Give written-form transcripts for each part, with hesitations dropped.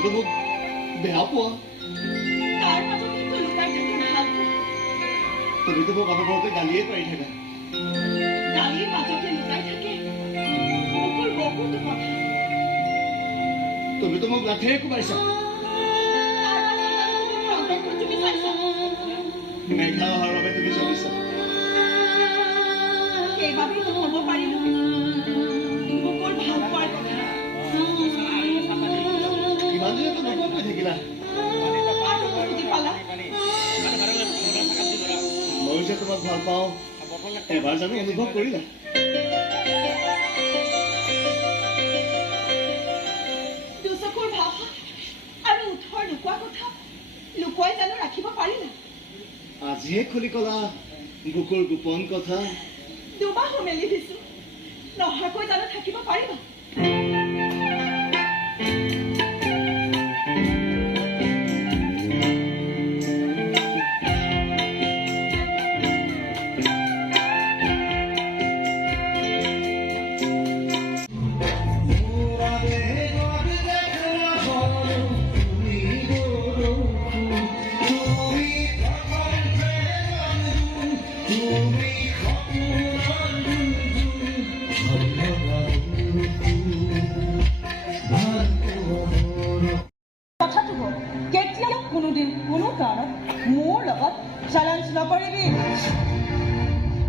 তুমিতো মোক বেয়া পোৱা তাৰ মাজত কিন্তু লুকাই থাকি ভাল তুমিতো মোক অনবৰতে গালিয়ে পাৰি থাকা গালিৰ মাজতে লুকাই থাকে অকল বহুতো কথা তুমিতো মোক লাঠেৰে কোবাইছা তুমি চাইছা মেঘা অহাৰ বাবে তুমি চলিছা সেইবাবেই তো হ'ব পাৰিলো বুকুৰ ভাল পোৱাৰ কথা ইমান দিনেতো নোকোৱাকৈ থাকিলা আৰু বুজি পালা ময়ো যে তোমাক ভাল পাওঁ এবাৰ জানো অনুভৱ কৰিলা দুচকুৰ ভাষা আৰু ওঠৰ লুকোৱা কথা লুকুৱাই জানো ৰাখিব পাৰিলা আজিহে খুলি কলা বুকুৰ গোপন কথা দুবাহু মেলি দিছো নহাকৈ জানো থাকিব পাৰিবা কথাটো হ'ল কেতিয়াও কোনোদিন কোনো কাৰণত মোৰ লগত চেলেঞ্জ নকৰিবি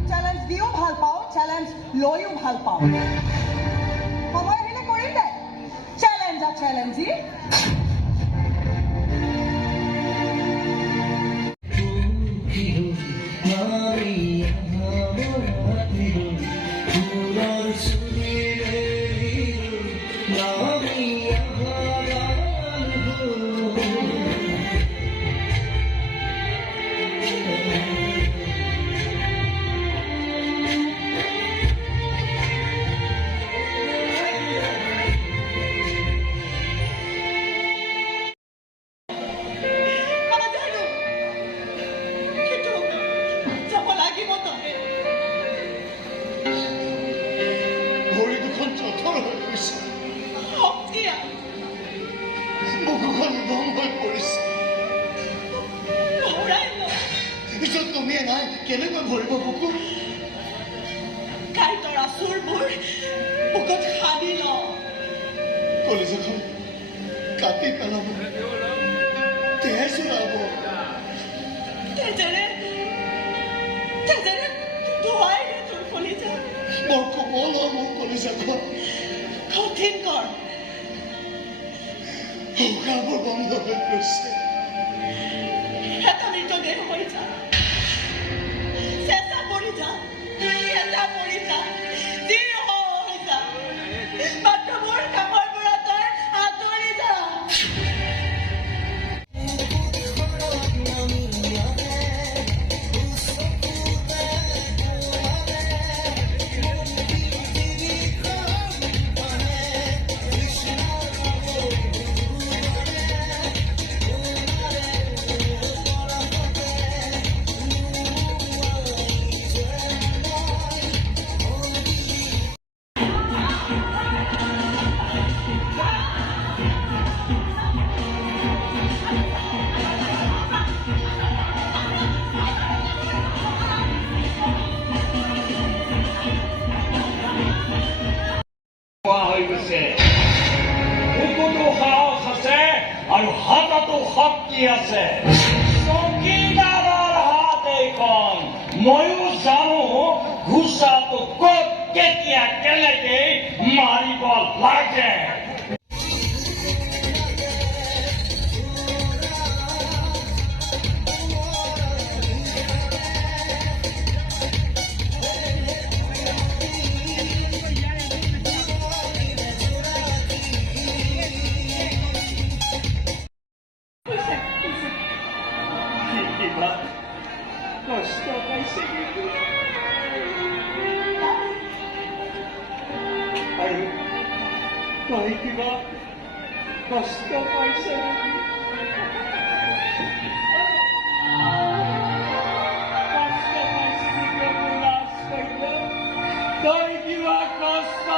চেলেঞ্জ দিও ভাল পাওঁ চেলেঞ্জ লৈও ভাল পাওঁ সময় আহিলে কৰিম দে চেলেঞ্জি ভৰি দুখন জঠৰ হৈ গৈছে বুকুখন উদম হৈ পৰিছে পিছত তুমিয়ে নাই কেনেকৈ ভৰিব বুকু কাইটৰ আচুৰবোৰ বুকত সানি ল কলিজাখন কাটি পেলাব তেজ ওলাব তেজেৰে ধোৱাই দে তোৰ কলিজা বৰ কোমল হয় মোৰ কলিজাখন কঠিন কৰ উশাহবোৰ বন্ধ হৈ গৈছে এটা মৃতদেহ হৈ যা চেষ্টা কৰি যা যি হৈ যা মাত্ৰ মোৰ কামৰ পৰা তই আঁতৰি যা বুকুতো সাহস আছে আৰু হাততো শক্তি আছে চকীদাৰৰ হাত এইখন ময়ো জানো ঘোষাটো ক'ত কেতিয়া কেনেকে মাৰিব লাগে কষ্ট পাইছে আৰু তই কিবা কষ্ট পাইছে কষ্ট পাইছে তই কিবা কষ্ট